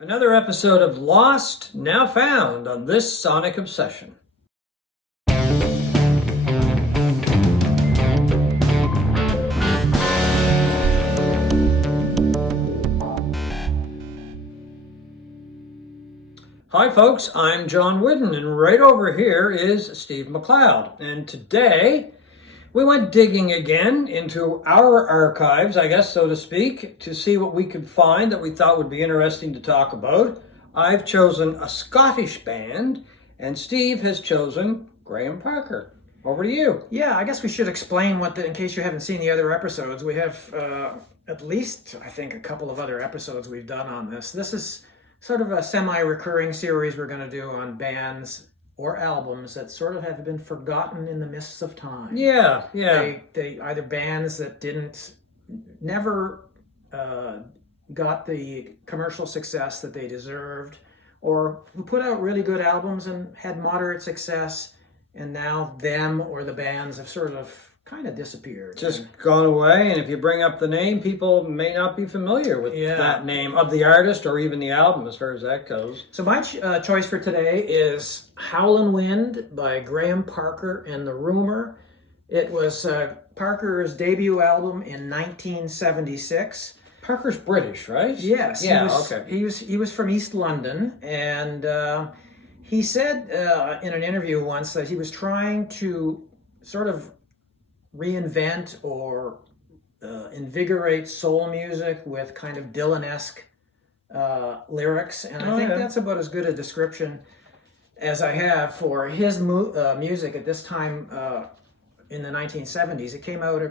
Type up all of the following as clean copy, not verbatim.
Another episode of Lost, now found on this Sonic Obsession. Hi folks, I'm John Whidden, and right over here is Steve McLeod. And today we went digging again into our archives, I guess, so to speak, to see what we could find that we thought would be interesting to talk about. I've chosen a Scottish band, and Steve has chosen Graham Parker. Over to you. Yeah, I guess we should explain in case you haven't seen the other episodes. We have at least, I think, a couple of other episodes we've done on this. This is sort of a semi-recurring series we're going to do on bands or albums that sort of have been forgotten in the mists of time. Yeah. They either bands that never got the commercial success that they deserved, or who put out really good albums and had moderate success, and now them or the bands have sort of kind of disappeared. Just gone away, and if you bring up the name, people may not be familiar with that name of the artist or even the album as far as that goes. So my choice for today is Howlin Wind by Graham Parker and the Rumour. It was Parker's debut album in 1976. Parker's British, right? Yes. Okay. He was from East London, and he said in an interview once that he was trying to sort of reinvent or invigorate soul music with kind of Dylan-esque lyrics, and I think that's about as good a description as I have for his music at this time in the 1970s. It came out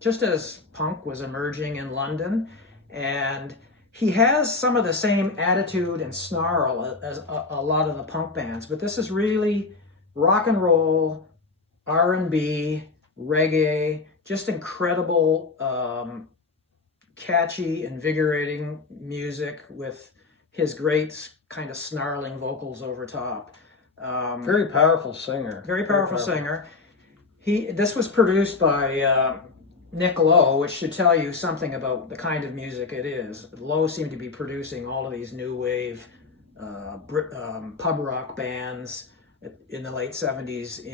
just as punk was emerging in London, and he has some of the same attitude and snarl as a lot of the punk bands, but this is really rock and roll, R&B, reggae, just incredible, catchy, invigorating music with his great kind of snarling vocals over top. Very powerful singer. Very powerful singer. This was produced by Nick Lowe, which should tell you something about the kind of music it is. Lowe seemed to be producing all of these new wave pub rock bands in the late 70s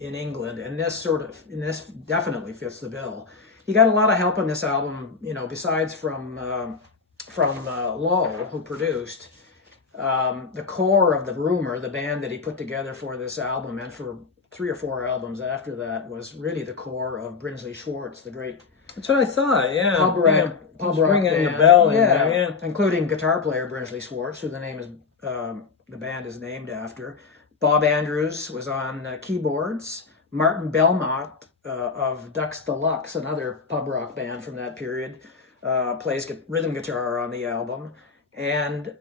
in England, and this definitely fits the bill. He got a lot of help on this album, besides from Lowe, who produced. The core of the Rumour, the band that he put together for this album and for 3 or 4 albums after that, was really the core of Brinsley Schwarz, the great. That's what I thought. Yeah, pub rock ringing band. The bell. Yeah, including guitar player Brinsley Schwarz, who the band is named after. Bob Andrews was on keyboards. Martin Belmont of Ducks Deluxe, another pub rock band from that period, plays rhythm guitar on the album. And,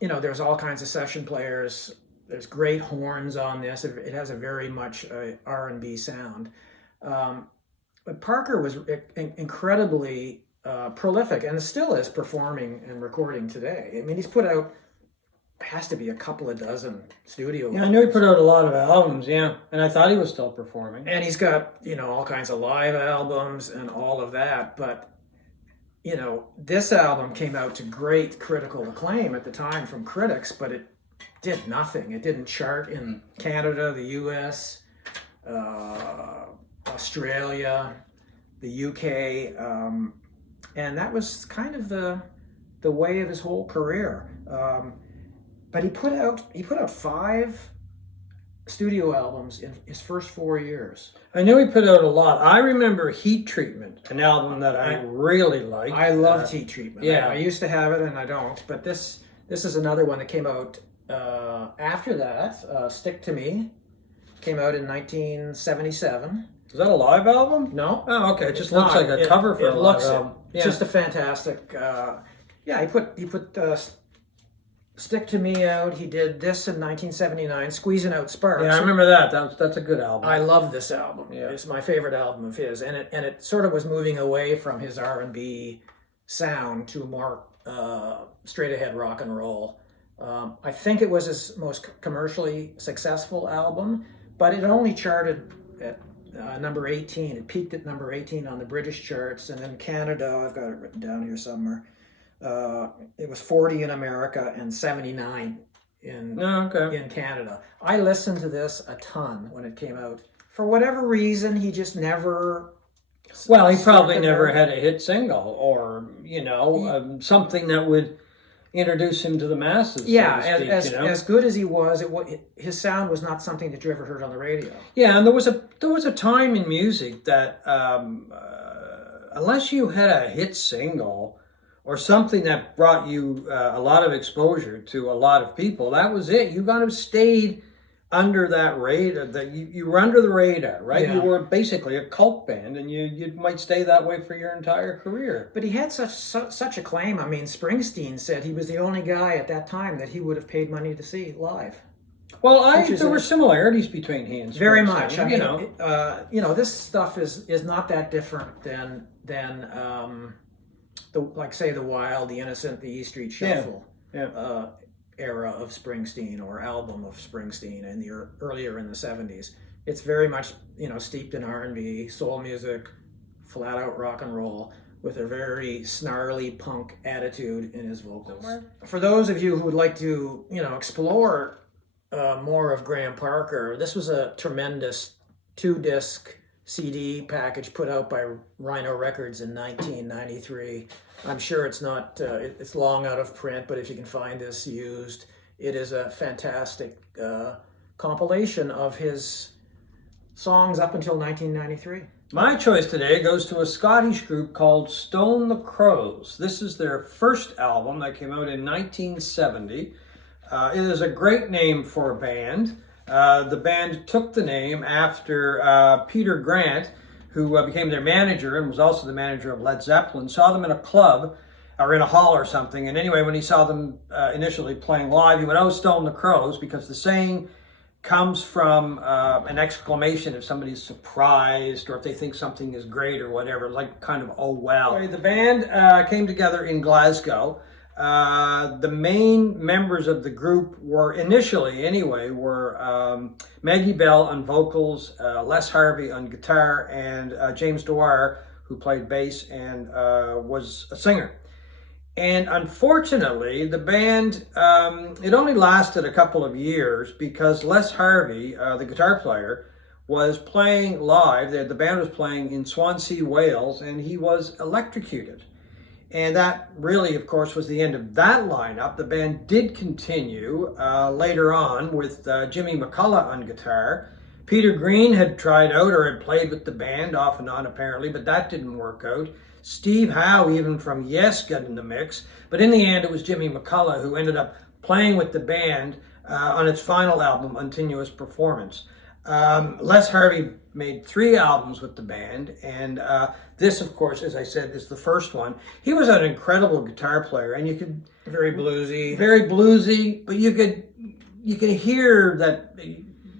there's all kinds of session players. There's great horns on this. It has a very much R&B sound. But Parker was incredibly prolific and still is performing and recording today. I mean, he's put out has to be a couple of dozen studio albums. I knew he put out a lot of albums, and I thought he was still performing. And he's got, all kinds of live albums and all of that, but, this album came out to great critical acclaim at the time from critics, but it did nothing. It didn't chart in Canada, the US, Australia, the UK, and that was kind of the way of his whole career. But he put out 5 studio albums in his first 4 years. I know he put out a lot. I remember Heat Treatment, an album that I really liked. I loved Heat Treatment. Yeah. I used to have it and I don't. But this is another one that came out after that. Stick to Me came out in 1977. Is that a live album? No. Oh, okay. It just looks like a cover for a live album. It's just a fantastic. He put Stick to Me out. He did this in 1979, Squeezing Out Sparks. Yeah, I remember that. That's a good album. I love this album. Yeah. It's my favorite album of his, and it sort of was moving away from his R&B sound to more straight ahead rock and roll. I think it was his most commercially successful album, but it only charted at number 18. It peaked at number 18 on the British charts, and in Canada, I've got it written down here somewhere, It was 40 in America and 79 Oh, okay. in Canada. I listened to this a ton when it came out. For whatever reason, he just never. Well, he probably struck a never nerve. had a hit single, or something that would introduce him to the masses. Yeah, so to speak, as good as he was, his sound was not something that you ever heard on the radio. Yeah, and there was a time in music that unless you had a hit single or something that brought you a lot of exposure to a lot of people, that was it. You kind of stayed under that radar. That you were under the radar, right? Yeah. You were basically a cult band, and you might stay that way for your entire career. But he had such a claim. I mean, Springsteen said he was the only guy at that time that he would have paid money to see live. Well, Which is there were similarities between he and Springsteen. Very much. I mean, you know. this stuff is not that different than the, like, say, the Wild, the Innocent, the E Street Shuffle Yeah. Era of Springsteen, or album of Springsteen in the earlier in the 70s. It's very much, steeped in R&B, soul music, flat out rock and roll, with a very snarly punk attitude in his vocals. For those of you who would like to, explore more of Graham Parker, this was a tremendous 2-disc CD package put out by Rhino Records in 1993. I'm sure it's not, it's long out of print, but if you can find this used, it is a fantastic compilation of his songs up until 1993. My choice today goes to a Scottish group called Stone the Crows. This is their first album that came out in 1970. It is a great name for a band. The band took the name after Peter Grant, who became their manager and was also the manager of Led Zeppelin, saw them in a club or in a hall or something. And anyway, when he saw them initially playing live, he went, "Oh, Stone the Crows," because the saying comes from an exclamation if somebody's surprised or if they think something is great or whatever, like kind of, "Oh, wow." The band came together in Glasgow. The main members of the group were initially, anyway, Maggie Bell on vocals, Les Harvey on guitar, and James Dwyer, who played bass and was a singer. And unfortunately, the band, it only lasted a couple of years because Les Harvey, the guitar player, was playing live. The band was playing in Swansea, Wales, and he was electrocuted. And that really, of course, was the end of that lineup. The band did continue later on with Jimmy McCullough on guitar. Peter Green had tried out or had played with the band off and on apparently, but that didn't work out. Steve Howe, even from Yes, got in the mix. But in the end, it was Jimmy McCullough who ended up playing with the band on its final album, Ontinuous Performance. Les Harvey made 3 albums with the band, and this, of course, as I said, is the first one. He was an incredible guitar player, and you could Very bluesy. but you could hear that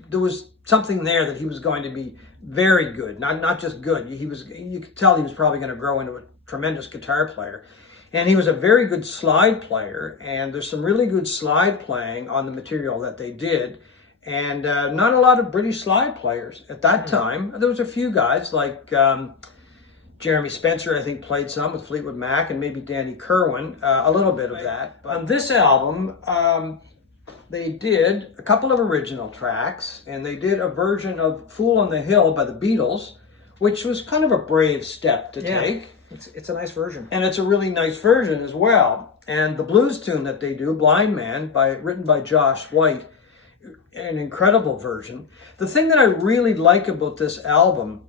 there was something there that he was going to be very good, not just good. You could tell he was probably going to grow into a tremendous guitar player. And he was a very good slide player, and there's some really good slide playing on the material that they did. And not a lot of British slide players at that time. There was a few guys like Jeremy Spencer, I think, played some with Fleetwood Mac, and maybe Danny Kirwan, a little bit of that. On this album, they did a couple of original tracks, and they did a version of Fool on the Hill by the Beatles, which was kind of a brave step to take. It's a nice version. And it's a really nice version as well. And the blues tune that they do, Blind Man, written by Josh White, an incredible version. The thing that I really like about this album,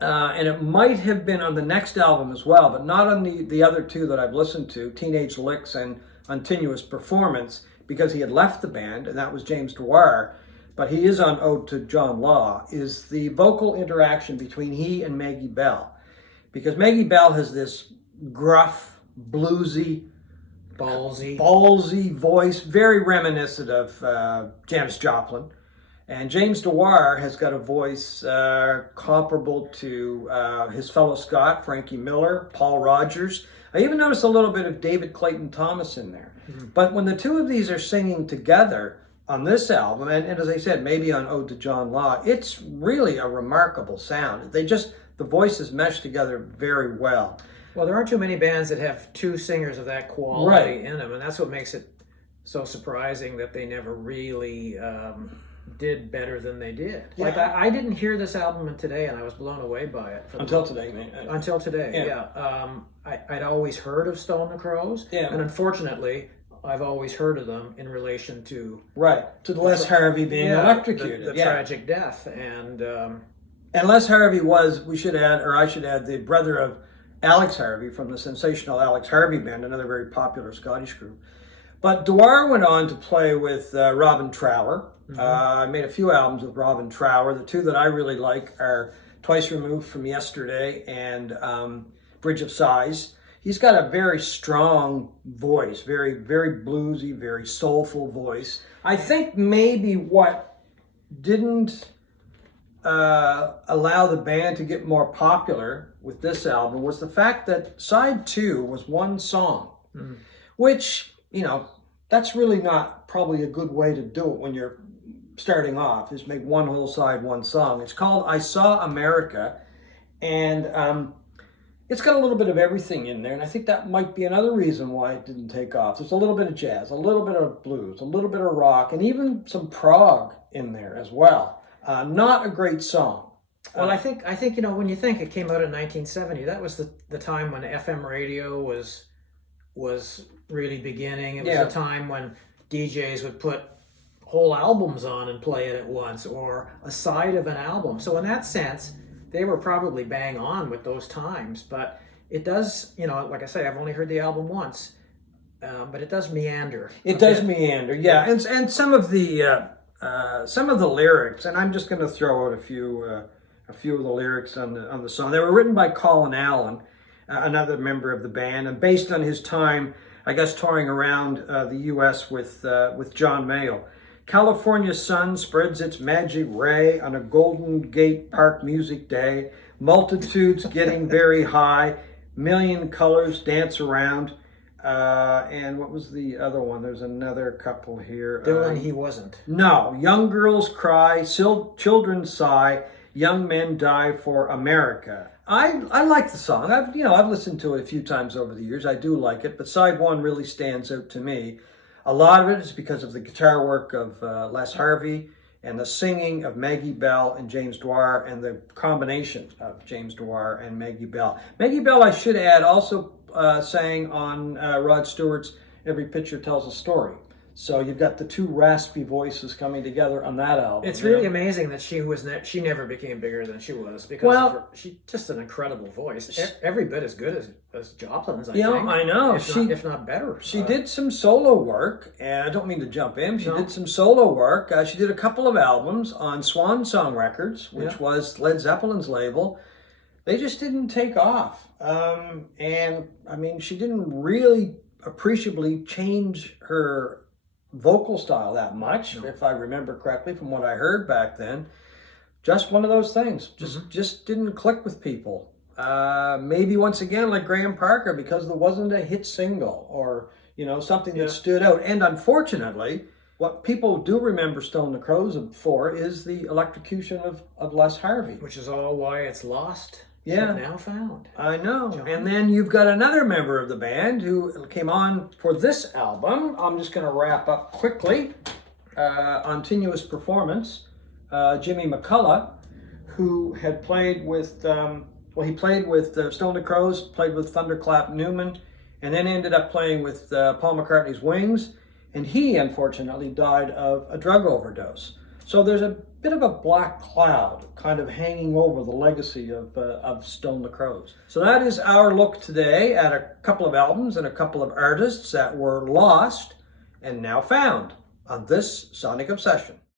and it might have been on the next album as well, but not on the other 2 that I've listened to, Teenage Licks and Ontinuous Performance, because he had left the band, and that was James Dwyer, but he is on Ode to John Law, is the vocal interaction between he and Maggie Bell. Because Maggie Bell has this gruff, bluesy, ballsy voice, very reminiscent of Janis Joplin. And James Dwyer has got a voice comparable to his fellow Scot, Frankie Miller, Paul Rodgers. I even noticed a little bit of David Clayton Thomas in there. Mm-hmm. But when the 2 of these are singing together on this album, and as I said, maybe on Ode to John Law, it's really a remarkable sound. The voices mesh together very well. Well, there aren't too many bands that have two singers of that quality in them, and that's what makes it so surprising that they never really did better than they did. Yeah. Like I didn't hear this album today, and I was blown away by it. Until today, Until today, yeah. I'd always heard of Stone the Crows, and unfortunately, I've always heard of them in relation to to Les Harvey being electrocuted, the tragic death, and Les Harvey was, we should add, or I should add, the brother of Alex Harvey from the sensational Alex Harvey Band, another very popular Scottish group. But Dwyer went on to play with Robin Trower. I made a few albums with Robin Trower. The two that I really like are Twice Removed from Yesterday and Bridge of Sighs. He's got a very strong voice, very, very bluesy, very soulful voice. I think maybe what didn't allow the band to get more popular with this album was the fact that side 2 was one song, which, you know, that's really not probably a good way to do it when you're starting off, is make one whole side one song. It's called I Saw America, and it's got a little bit of everything in there, and I think that might be another reason why it didn't take off. There's a little bit of jazz, a little bit of blues, a little bit of rock, and even some prog in there as well. Not a great song. Well, I think you know, when you think it came out in 1970, that was the time when FM radio was really beginning. It was a time when DJs would put whole albums on and play it at once, or a side of an album. So in that sense, they were probably bang on with those times. But it does, you know, like I say, I've only heard the album once, but it does meander. It does meander, yeah. And some of the lyrics, and I'm just going to throw out a few of the lyrics on the song. They were written by Colin Allen, another member of the band, and based on his time, I guess, touring around the U.S. with John Mayall. California's sun spreads its magic ray on a Golden Gate Park music day. Multitudes getting very high. Million colors dance around. And what was the other one? There's another couple here. Dylan, he wasn't. No. Young girls cry, children sigh, young men die for America. I like the song. I've listened to it a few times over the years. I do like it, but side 1 really stands out to me. A lot of it is because of the guitar work of Les Harvey and the singing of Maggie Bell and James Dwyer, and the combination of James Dwyer and Maggie Bell. Maggie Bell, I should add, also sang on Rod Stewart's Every Picture Tells a Story. So you've got the two raspy voices coming together on that album. It's really amazing that she never became bigger than she was, because she's just an incredible voice. Every bit as good as Joplin's, I think. I know. If not better. She did some solo work, and I don't mean to jump in. She did some solo work. She did a couple of albums on Swan Song Records, which was Led Zeppelin's label. They just didn't take off. And, I mean, she didn't really appreciably change her vocal style that much, if I remember correctly from what I heard back then. Just one of those things. Just didn't click with people. Maybe once again, like Graham Parker, because there wasn't a hit single or, you know, something that stood out. And unfortunately, what people do remember Stone the Crows for is the electrocution of Les Harvey. Which is all why it's lost. But now found. I know. John. And then you've got another member of the band who came on for this album. I'm just going to wrap up quickly. Ontinuous Performance. Jimmy McCullough, who had played with, he played with Stone the Crows, played with Thunderclap Newman, and then ended up playing with Paul McCartney's Wings. And he, unfortunately, died of a drug overdose. So there's a bit of a black cloud kind of hanging over the legacy of Stone the Crows. So that is our look today at a couple of albums and a couple of artists that were lost and now found on this Sonic Obsession.